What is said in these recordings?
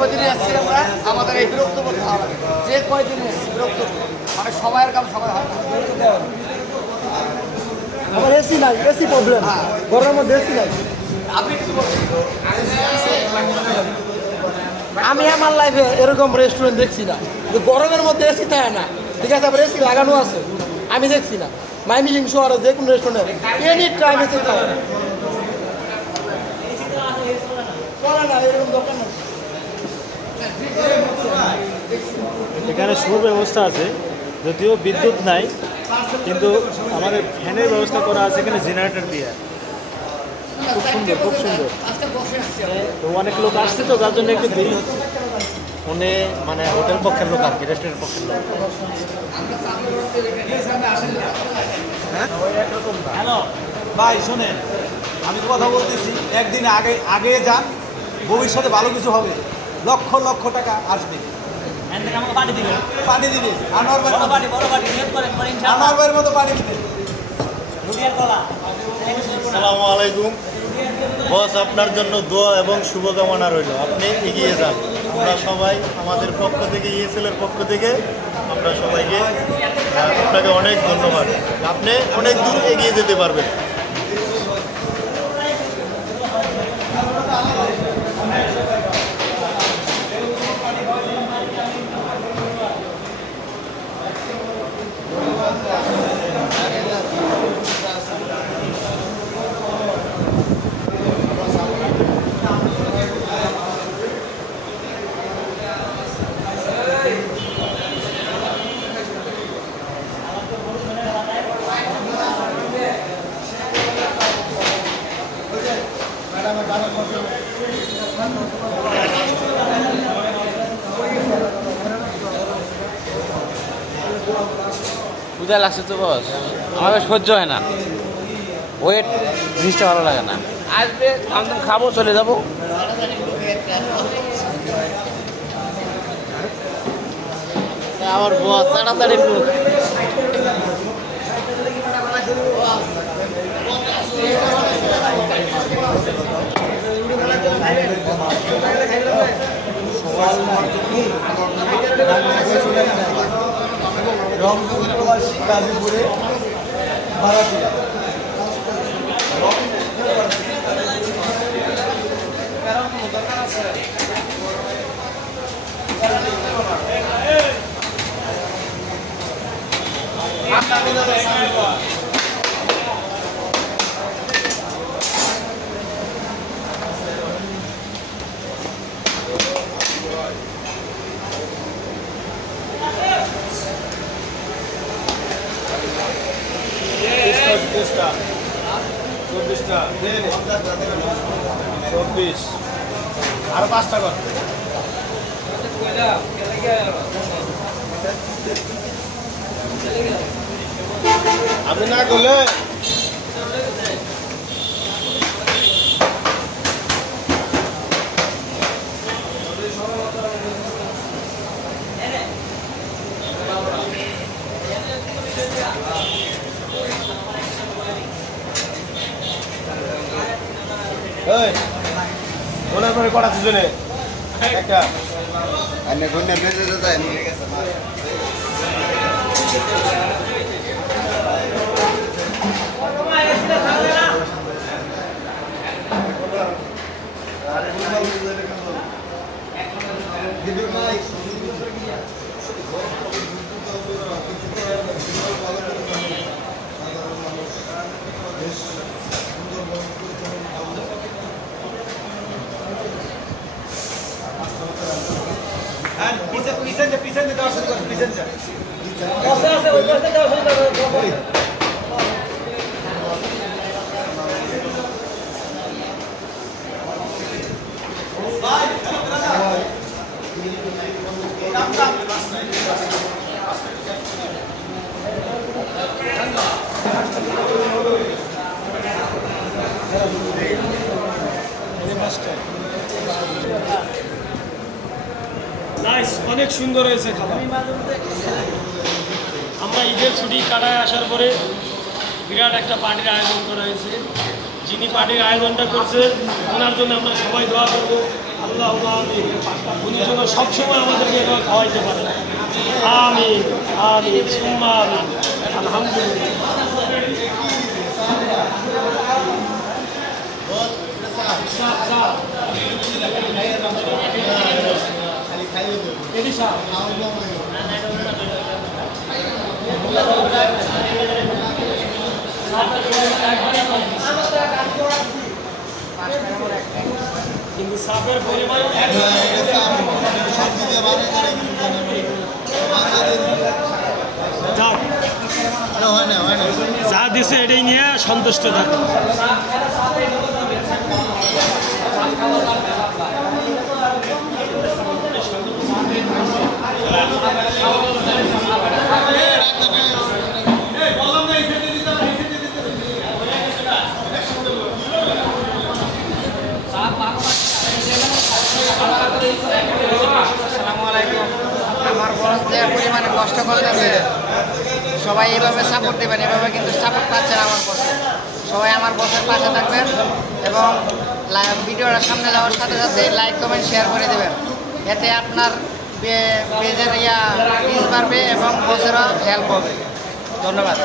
কয়দিনে আসছি আমরা, আমাদের এই বিরক্ত বোধ ভালো লাগে। যে কয়দিনে আসছি বিরক্ত, মানে সবাইয়ের কাম সবাই হয় না। আমার এসি নাই, এসি প্রবলেম। ঘরের মধ্যে এসি নাই। আপনি কিছু বলছেন? আমি আমার লাইফে এরকম রেস্টুরেন্ট দেখছি না, গরমের মধ্যে এসি থাকে না। ঠিক আছে, আবার এসি লাগানো আছে, আমি দেখছি না। মাইমিসিং শহরে যে কোনো রেস্টুরেন্টে এনি টাইম এসি থাকে না, এরকম দোকান আছে। এখানে সুব্যবস্থা আছে, যদিও বিদ্যুৎ নাই, কিন্তু আমাদের ফ্যানের ব্যবস্থা করা আছে এখানে জেনারেটর দিয়ে। খুব সুন্দর, খুব সুন্দর। তো অনেক লোক আসছে, তো তার জন্য একটু দেরি হচ্ছে। উনি মানে হোটেল পক্ষের লোক আর কি, রেস্টুরেন্ট পক্ষের লোক। হ্যালো ভাই, শোনেন, আমি কথা বলতেছি, একদিন আগে যান, ভবিষ্যতে ভালো কিছু হবে, লক্ষ লক্ষ টাকা আসবে। পানি দিবে আনোয়ার ভাইয়ের মতো পানি দিবে। আসসালামু আলাইকুম বস, আপনার জন্য দোয়া এবং শুভকামনা রইল। আপনি এগিয়ে যান। আমরা সবাই আমাদের পক্ষ থেকে, ইএসএলের পক্ষ থেকে আমরা সবাইকে আপনাকে অনেক ধন্যবাদ। আপনি অনেক দূর এগিয়ে যেতে পারবেন। পূজা লাগছে তো বস, আমাদের সহ্য হয় না, ওয়েট জিনিসটা ভালো লাগে না। আসবে আমি খাবো, চলে যাবো। আমার বস তাড়াতাড়ি রংপুর প্রবাসী, গাজীপুরে ভাড়াটিয়া। আর 5 টাকা আপনি না করলে ওনার পরে কটা দুজনে একটা পিছন দর্শন করুন, পিছন অনেক সুন্দর হয়েছে খাবার। আমরা ঈদের ছুটি কাটায় আসার পরে বিরাট একটা পার্টির আয়োজন করা হয়েছে। যিনি পার্টির আয়োজনটা করছে ওনার জন্য আমরা সবাই দোয়া করবো। আল্লাহ আমিন উনি যেন সবসময় আমাদেরকে এভাবে খাওয়াইতে পারে আমিন আমিন সুম্মা আমিন আলহামদুলিল্লাহ কিন্তু সাপের পরিমাণ যা দিছে এটাই নিয়ে সন্তুষ্ট থাকে আসসালামু আলাইকুম। আমার বস যে পরিমাণে কষ্ট করতেছে, সবাই এভাবে সাপোর্ট দেবেন। এভাবে কিন্তু সাপোর্ট পাচ্ছেন আমার বসে। সবাই আমার বসের পাশে থাকবেন এবং ভিডিওটার সামনে যাওয়ার সাথে সাথে লাইক কমেন্ট শেয়ার করে দেবেন। এতে আপনার পেজের রিচ বাড়বে এবং বসেরও হেল্প হবে। ধন্যবাদ।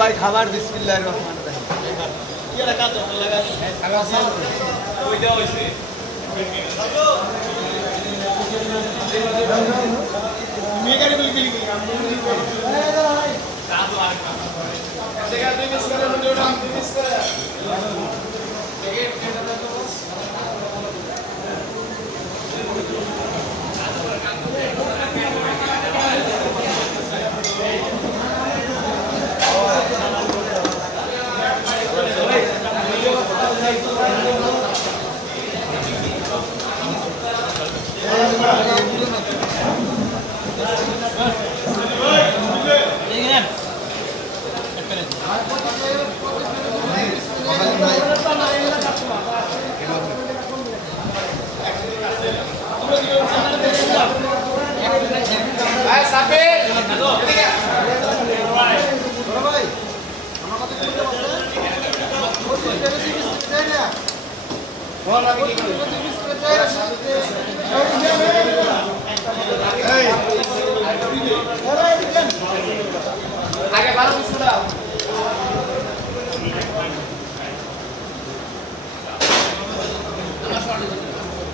ভাই খাবার বিসমিল্লাহির রহমানির আগে ভালো কিছু দাও।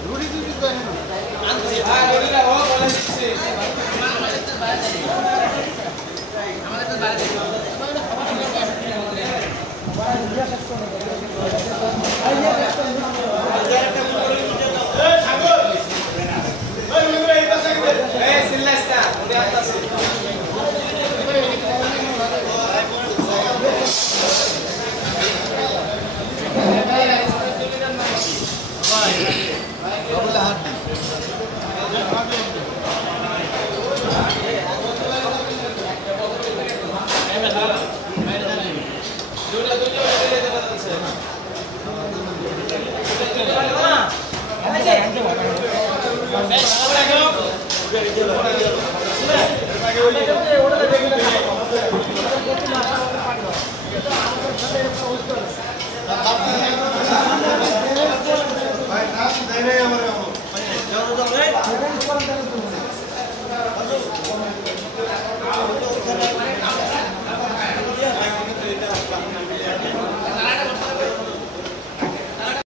রুটি দুই পিস দেন। আনছি হ্যাঁ রুটিটা ও বলে দিচ্ছি। আমাদের তো বাইরে